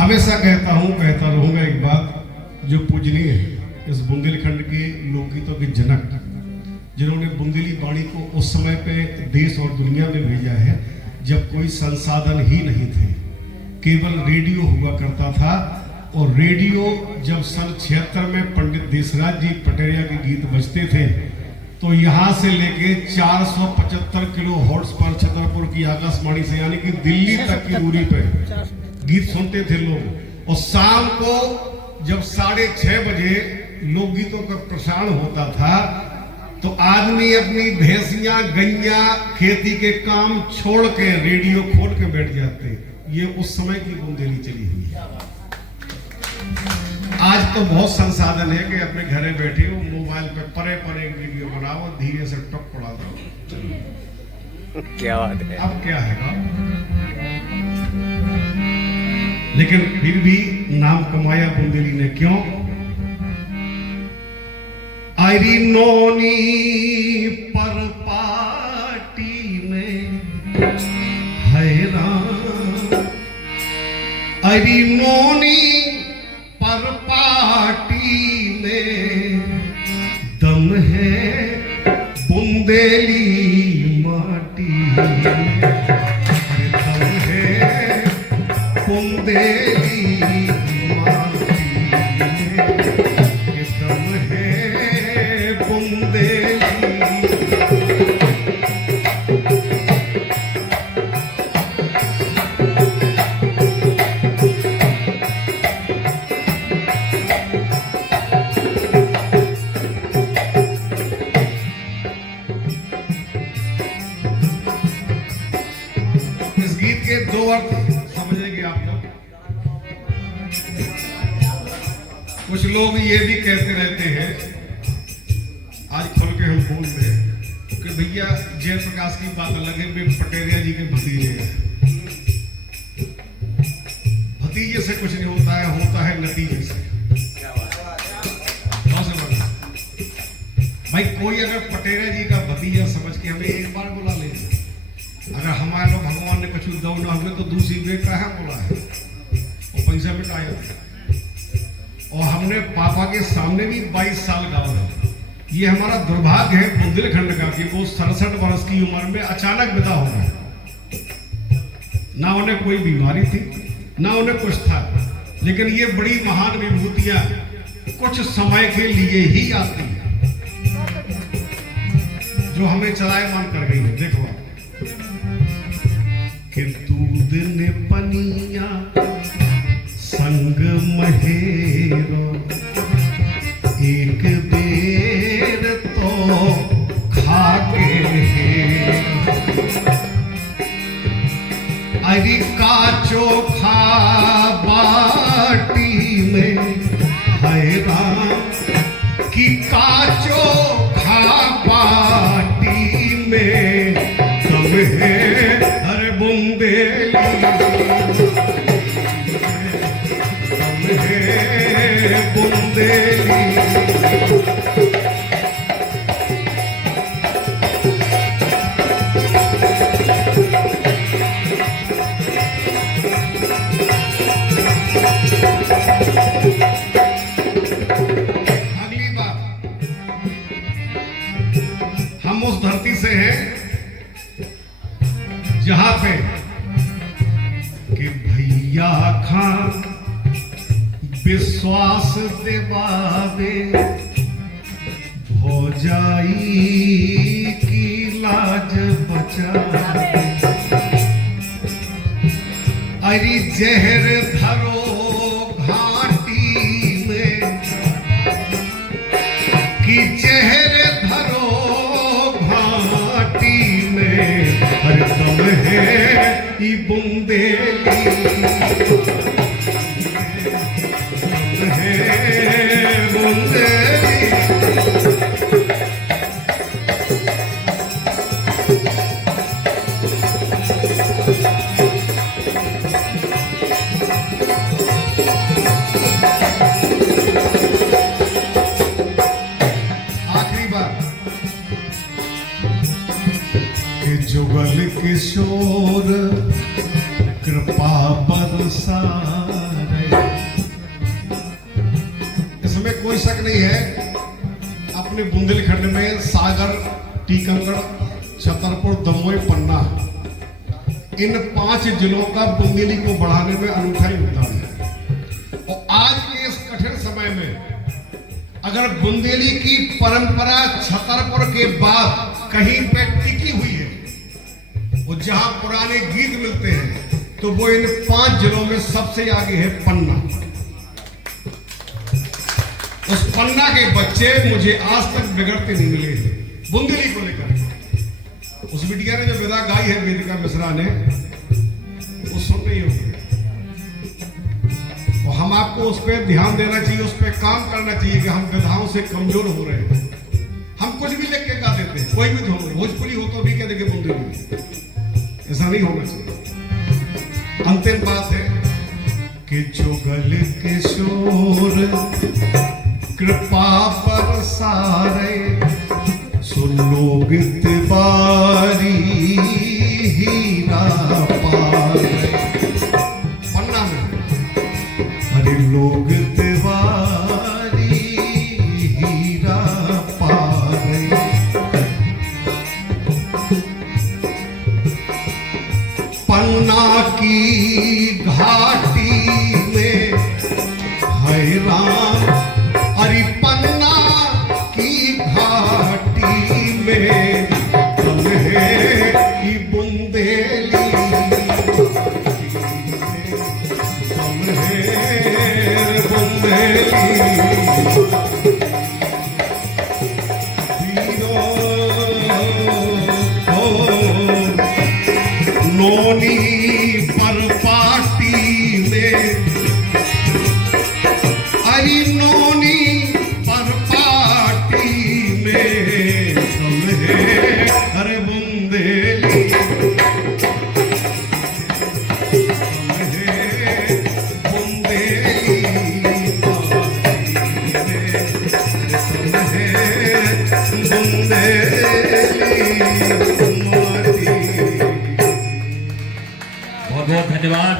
हमेशा कहता रहूंगा एक बात जो पूजनीय है इस बुंदेलखंड के लोकगीतों के जनक जिन्होंने बुंदेली वाणी को उस समय पे देश और दुनिया में भेजा है जब कोई संसाधन ही नहीं थे, केवल रेडियो हुआ करता था। और रेडियो जब सन 76 में पंडित देशराज जी पटेरिया के गीत बजते थे तो यहाँ से लेके 475 किलो हॉर्स पर छतरपुर की आकाशवाणी से यानी कि दिल्ली तक की दूरी पे गीत सुनते थे लोग। और शाम को जब 6:30 बजे लोकगीतों का प्रसारण होता था तो आदमी अपनी भैंसियां गैया खेती के काम छोड़ के रेडियो खोल के बैठ जाते। ये उस समय की बुंदेली चली हुई है। आज तो बहुत संसाधन है कि अपने घरे बैठे हो मोबाइल पे परे परे वीडियो बनाओ धीरे से टक पड़ा दो। क्या बात है। अब क्या है लेकिन फिर भी नाम कमाया बुंदेली ने। क्यों? आयरी नोनी पर पार्टी में हैरान, आयरी नोनी पर पार्टी में दम है बुंदेली माटी में, दम है बुंदेली माटी में, दम है बुंदेली। इस गीत के दो अर्थ समझेंगे आप लोग। कुछ लोग ये भी कहते रहते हैं, आज खोल के हम बोल रहे कि भैया जयप्रकाश की बात अलग है, वे पटेरिया जी के भतीजे हैं। भतीजे से कुछ नहीं होता है नतीजे से। भाई कोई अगर पटेरिया जी का भतीजा समझ के हमें एक बार बुला ले, अगर हमारे लोग भगवान ने कुछ दो ना हुए तो दूसरी बेटा है बोला है और पैसा मिटाया। और हमने पापा के सामने भी 22 साल गाँव है। ये हमारा दुर्भाग्य है बुंदेलखंड का कि वो 67 वर्ष की उम्र में अचानक विदा हो गए। ना उन्हें कोई बीमारी थी ना उन्हें कुछ था, लेकिन ये बड़ी महान विभूतियां कुछ समय के लिए ही आती है जो हमें चलायमान कर गई है। देखो कि दूध ने पनिया संग महेरो, एक बेर तो खाके अरे काचो खा बाटी में हैरान कि काचो खा बाटी में दम है हर बुंदेली, दम है बुंदेली। अगली बात, हम उस धरती से हैं जहां पे कि भैया खान विश्वास दिवावे हो जाई की लाज बचावे। अरे जहर धरो घाटी में कि जहर धरो घाटी में हर दम है ई बुंदेली, दम है बुंदेली। जुगल किशोर कृपा बरसार शक नहीं है, अपने बुंदेलखंड में सागर, टीकमगढ़, छतरपुर, दमोह, पन्ना, इन 5 जिलों का बुंदेली को बढ़ाने में अनूठा योगदान है। और आज के इस कठिन समय में अगर बुंदेली की परंपरा छतरपुर के बाद कहीं पे टिकी हुई है, और जहां पुराने गीत मिलते हैं, तो वो इन 5 जिलों में सबसे आगे है पन्ना। उस पन्ना के बच्चे मुझे आज तक बिगड़ते नहीं मिले हैं बुंदेली को लेकर। उस बिटिया ने जो विदा गाई है वेदिका मिश्रा ने, वो सुन रही होगी, और हम आपको उस पर ध्यान देना चाहिए, उस पर काम करना चाहिए कि हम विधाओं से कमजोर हो रहे हैं। हम कुछ भी लिख के गा देते हैं, कोई भी धुन, भोजपुरी हो तो भी कह देंगे बुंदेली, ऐसा नहीं होना चाहिए। अंतिम बात है कि जुगल किशोर कृपा पर सारे सुनो गीत बारी हीरा पार। पन्ना में हरे लोग तिवारी हीरा पार। पन्ना की घाटी में हैरान, अरे पन्ना की घाटी में कम है कि बुंदेली, कम है बुंदेली। नोनी पर पार्टी में, अरे नोनी पर पार्टी में कम है अरे बुंदेली, कम है बुंदेली, कम है बुंदेली। बहुत बहुत धन्यवाद।